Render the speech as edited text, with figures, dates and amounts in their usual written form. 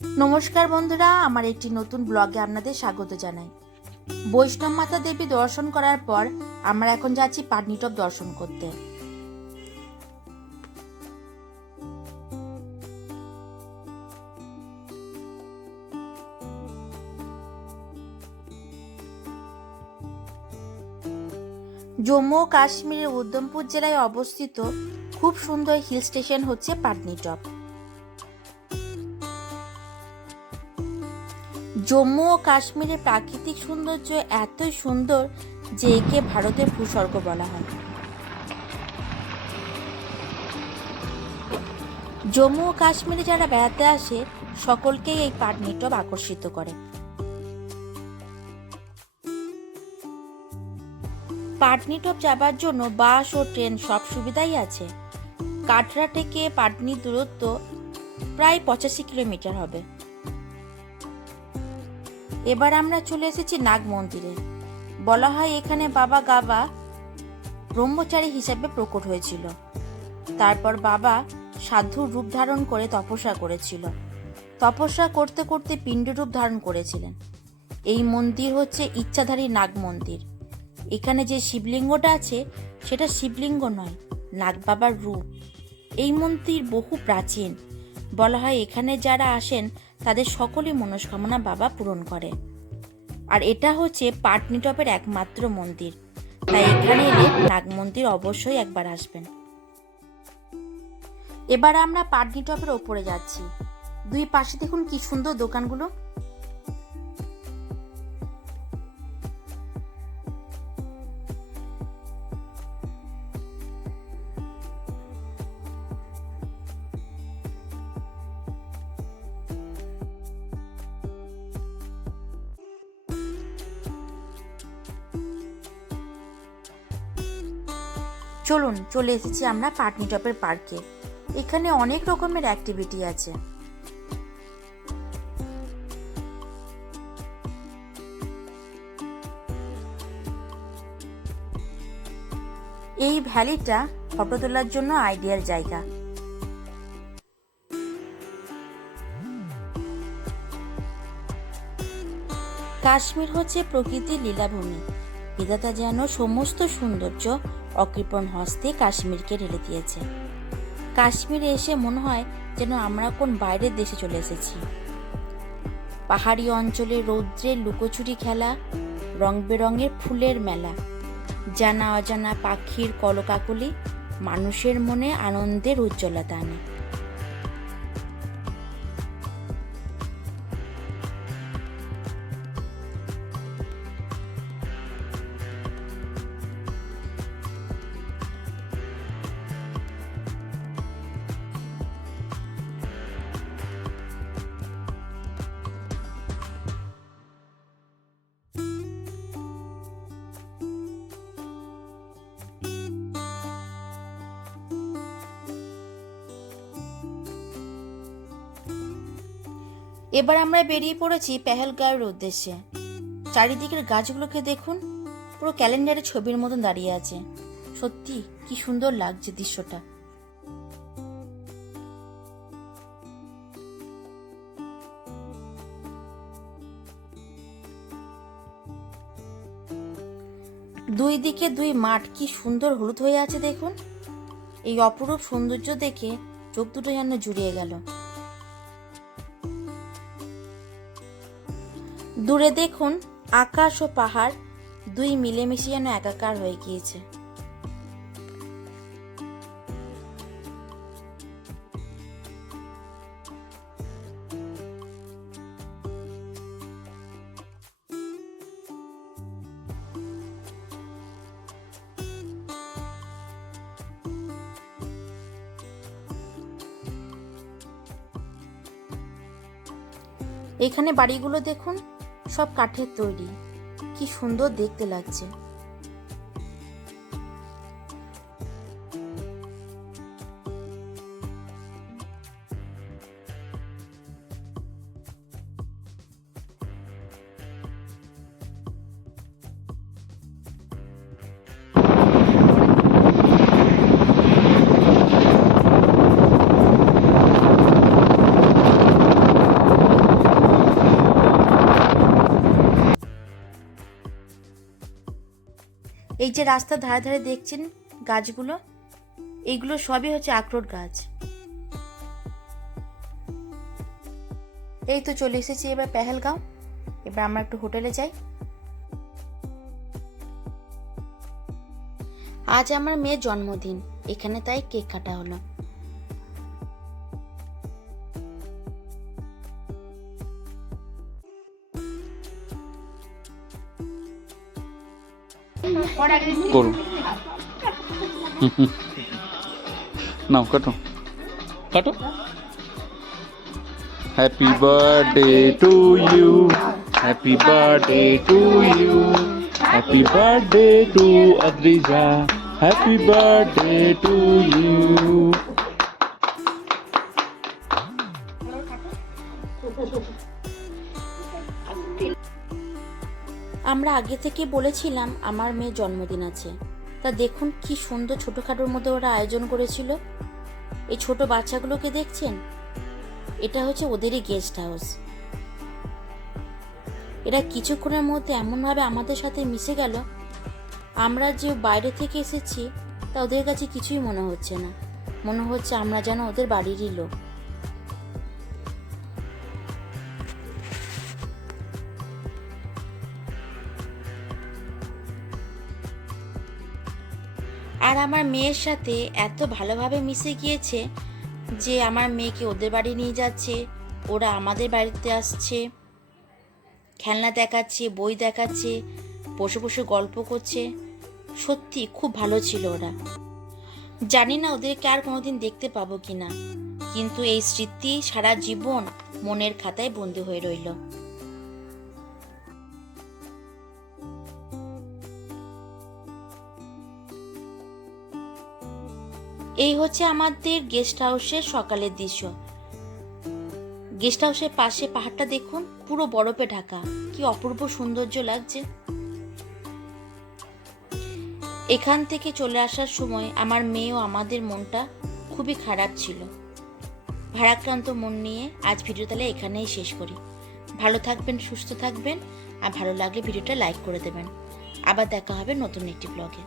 নমস্কার বন্ধুরা, আমার একটি নতুন ব্লগে আপনাদের স্বাগত জানাই। বৈষ্ণব মাতা দেবী দর্শন করার পর আমরা এখন যাচ্ছি পাটনিটপ দর্শন করতে। জম্মু ও কাশ্মীরের উধমপুর জেলায় অবস্থিত খুব সুন্দর হিল স্টেশন হচ্ছে পাটনিটপ। জম্মু ও কাশ্মীরের প্রাকৃতিক সৌন্দর্য এতই সুন্দর যে একে ভারতের ভূস্বর্গ বলা হয়। জম্মু ও কাশ্মীরে যারা বেড়াতে আসে সকলকেই এই পাটনিটপ আকর্ষিত করে। পাটনিটপ যাবার জন্য বাস ও ট্রেন সব সুবিধাই আছে। কাটরা থেকে পাটনির দূরত্ব প্রায় 85 কিলোমিটার হবে। এবার আমরা চলে এসেছি নাগ মন্দিরে। বলা হয় এখানে বাবা গাবা ব্রহ্মচারী হিসেবে প্রকট হয়েছিল। তারপর বাবা সাধুর রূপ ধারণ করে তপস্যা করেছিল। তপস্যা করতে করতে পিণ্ড রূপ ধারণ করেছিলেন। এই মন্দির হচ্ছে ইচ্ছাধারী নাগ মন্দির। এখানে যে শিবলিঙ্গটা আছে সেটা শিবলিঙ্গ নয়, নাগ বাবার রূপ। এই মন্দির বহু প্রাচীন। বলা হয় এখানে যারা আসেন তাদের সকলই মনস্কামনা বাবা পূরণ করে। আর এটা হচ্ছে পাটনিটপের একমাত্র মন্দির, তাই এখানে এলে নাগ মন্দির অবশ্যই একবার আসবেন। এবার আমরা পাটনিটপের ওপরে যাচ্ছি। দুই পাশে দেখুন কি সুন্দর দোকানগুলো। চলুন, চলে এসেছি আমরা পাটনিটপের পার্কে। এখানে অনেক রকমের অ্যাক্টিভিটি আছে। এই ভ্যালিটা ফটো তোলার জন্য আইডিয়াল জায়গা। কাশ্মীর হচ্ছে প্রকৃতির লীলাভূমি। বিধাতা যেন সমস্ত সৌন্দর্য অকৃপণ হস্তে কাশ্মীরকে ঢেলে দিয়েছে। কাশ্মীরে এসে মনে হয় যেন আমরা কোন বাইরের দেশে চলে এসেছি। পাহাড়ি অঞ্চলে রৌদ্রের লুকোচুরি খেলা, রং বেরঙের ফুলের মেলা, জানা অজানা পাখির কলকাকলি মানুষের মনে আনন্দের উজ্জ্বলতা আনে। এবার আমরা বেরিয়ে পড়েছি পেহেলগাঁওয়ের উদ্দেশ্যে। চারিদিকের গাছগুলোকে দেখুন, পুরো ক্যালেন্ডারের ছবির মতন দাঁড়িয়ে আছে। সত্যি কি সুন্দর লাগছে দৃশ্যটা। দুই দিকে দুই মাঠ কি সুন্দর হলুদ হয়ে আছে দেখুন। এই অপরূপ সৌন্দর্য দেখে চোখ দুটো যেন জুড়িয়ে গেল। দূরে দেখুন আকাশ ও পাহাড় দুই মিলেমিশে যেন একাকার হয়ে গিয়েছে। এখানে বাড়িগুলো দেখুন, সব কাঠের তৈরি। কি সুন্দর দেখতে লাগছে। যে রাস্তার ধারে ধারে দেখছেন গাছগুলো, এইগুলো সবই হচ্ছে আখরোট গাছ। এই তো চলে এসেছি এবার পেহেলগাঁও। এবার আমরা একটু হোটেলে যাই। আজ আমার মেয়ের জন্মদিন, এখানে তাই কেক কাটা হলো। করুন নাও কাটো কাটো। Happy birthday to you, happy birthday to you, happy birthday to Adrija, happy birthday to you. আমরা আগে থেকে বলেছিলাম আমার মেয়ের জন্মদিন আছে, তা দেখুন কি সুন্দর ছোটখাটোর মধ্যে ওরা আয়োজন করেছিল। এই ছোট বাচ্চাগুলোকে দেখছেন, এটা হচ্ছে ওদেরই গেস্ট হাউস। এরা কিছুক্ষণের মধ্যে এমনভাবে আমাদের সাথে মিশে গেল, আমরা যে বাইরে থেকে এসেছি তা ওদের কাছে কিছুই মনে হচ্ছে না, মনে হচ্ছে আমরা যেন ওদের বাড়িরই লোক। আর আমার মেয়ের সাথে এত ভালোভাবে মিশে গিয়েছে যে আমার মেয়েকে ওদের বাড়ি নিয়ে যাচ্ছে, ওরা আমাদের বাড়িতে আসছে, খেলনা দেখাচ্ছে, বই দেখাচ্ছে, বসে বসে গল্প করছে। সত্যি খুব ভালো ছিল ওরা। জানি না ওদেরকে আর কোনোদিন দেখতে পাবো কিনা, কিন্তু এই স্মৃতি সারা জীবন মনের খাতায় বন্দী হয়ে রইল। এই হচ্ছে আমাদের গেস্ট হাউসের সকালের দৃশ্য। গেস্ট হাউসের পাশে পাহাড়টা দেখুন, পুরো বরফে ঢাকা, কি অপূর্ব সৌন্দর্য লাগছে। এখান থেকে চলে আসার সময় আমার মেয়ে ও আমাদের মনটা খুবই খারাপ ছিল। ভারাক্রান্ত মন নিয়ে আজ ভিডিও তাহলে এখানেই শেষ করি। ভালো থাকবেন, সুস্থ থাকবেন, আর ভালো লাগলে ভিডিওটা লাইক করে দেবেন। আবার দেখা হবে নতুন একটি ব্লগে।